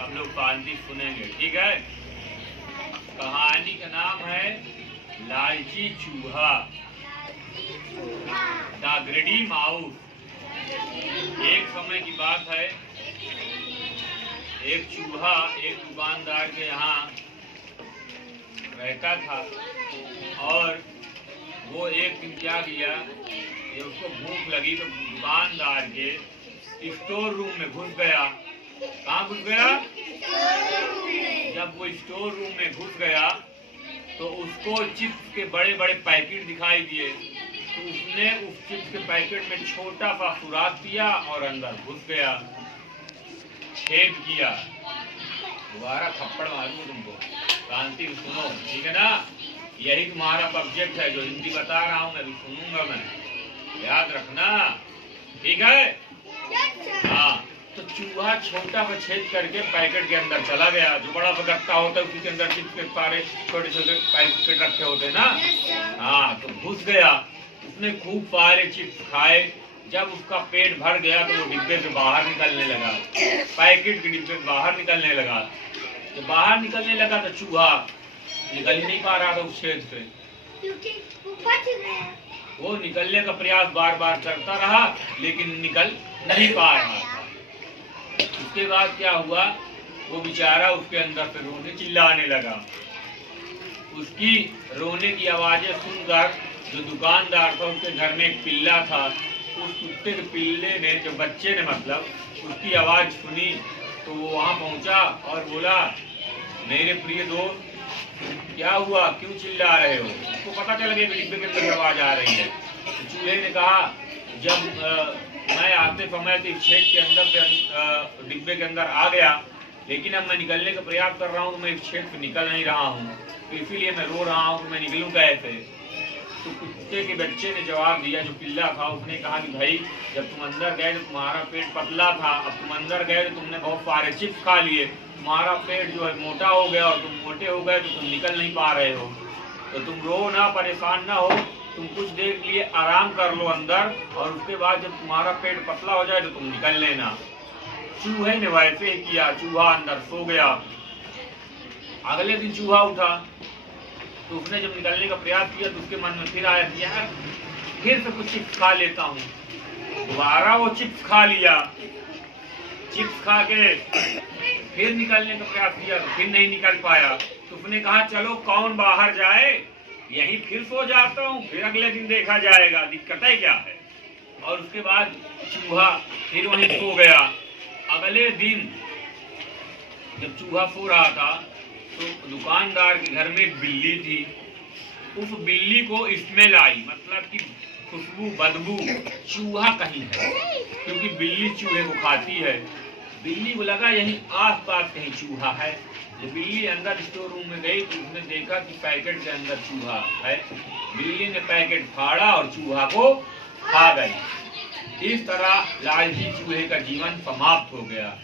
हम लोग शांति सुनेंगे, ठीक है। कहानी का नाम है लालची चूहा, द ग्रीडी माउस। एक समय की बात है, एक चूहा एक दुकानदार के यहाँ रहता था और वो एक दिन क्या किया, ये उसको भूख लगी तो दुकानदार के स्टोर रूम में घुस गया। कहाँ घुस गया? जब वो स्टोर रूम में घुस गया तो उसको चिप्स के बड़े बड़े पैकेट दिखाई दिए, तो उसने उस चिप्स के पैकेट में छोटा सा सुराख किया और अंदर घुस गया, छेद किया। दोबारा थप्पड़ मारूंगा तुमको, शांति से सुनो, ठीक है ना। यही तुम्हारा सब्जेक्ट है, जो हिंदी बता रहा हूँ मैं भी सुनूंगा, मैं याद रखना, ठीक है। हाँ, तो चूहा छोटा सा छेद करके पैकेट के अंदर चला गया। जो बड़ा सा गत्ता होता है उसके अंदर चिप्स के सारे छोटे छोटे पैकेट रखे होते हैं ना। हाँ, तो घुस गया, उसने खूब सारे चिप्स खाए। जब उसका पेट भर गया तो वो डिब्बे से बाहर निकलने लगा, पैकेट के डिब्बे से बाहर निकलने लगा। तो बाहर निकलने लगा तो चूहा निकल ही नहीं पा रहा था उस छेद से, क्योंकि वो फट गया। वो निकलने का प्रयास बार बार करता रहा लेकिन निकल नहीं पा रहा था। उसके बाद क्या हुआ, वो बेचारा उसके अंदर से रोने चिल्लाने लगा। उसकी रोने की आवाजें सुनकर जो दुकानदार था, उसके घर में एक पिल्ला था, उस कुत्ते के पिल्ले ने, जो बच्चे ने मतलब, उसकी आवाज सुनी तो वो वहां पहुंचा और बोला, मेरे प्रिय दोस्त क्या हुआ, क्यों चिल्ला रहे हो? उसको पता चल गया डिब्बे के अंदर आवाज आ रही है। तो चूहे ने कहा, जब मैं आते समय तो इस छेद के अंदर से डिब्बे के अंदर आ गया, लेकिन अब मैं निकलने का प्रयास कर रहा हूँ तो मैं इस छेद से निकल नहीं रहा हूँ, तो इसीलिए मैं रो रहा हूँ कि मैं निकलूँ कैसे। तो कुत्ते के बच्चे ने जवाब दिया, जो पिल्ला था, उसने कहा कि भाई, जब तुम अंदर गए तो तुम्हारा पेट पतला था, अब तुम अंदर गए तो तुमने बहुत सारे चिप्स खा लिए, तुम्हारा पेट जो है मोटा हो गया और तुम मोटे हो गए तो तुम निकल नहीं पा रहे हो। तो तुम रो ना, परेशान ना हो, तुम कुछ देर के लिए आराम कर लो अंदर, और उसके बाद जब तुम्हारा पेट पतला हो जाए तो तुम निकल लेना। चूहे ने वैसे ही किया, चूहा अंदर सो गया। अगले दिन चूहा उठा तो उसने जब निकलने का प्रयास किया तो उसके मन में फिर आया कि यार फिर से कुछ चिप्स खा लेता हूँ। दोबारा वो चिप्स खा लिया, चिप्स खा के फिर निकलने का प्रयास किया तो फिर नहीं निकल पाया। तो उसने कहा, चलो कौन बाहर जाए, यहीं फिर सो जाता हूँ, फिर अगले दिन देखा जाएगा, दिक्कत है क्या है। और उसके बाद चूहा फिर वहीं सो गया। अगले दिन जब चूहा सो रहा था तो दुकानदार के घर में एक बिल्ली थी। उस बिल्ली को स्मेल आई, मतलब कि खुशबू, बदबू, चूहा कहीं है, क्योंकि बिल्ली चूहे को खाती है। बिल्ली को लगा यहीं आसपास कहीं चूहा है। जब बिल्ली अंदर स्टोर रूम में गई तो उसने देखा कि पैकेट के अंदर चूहा है। बिल्ली ने पैकेट फाड़ा और चूहा को खा गई। इस तरह लालची चूहे का जीवन समाप्त हो गया।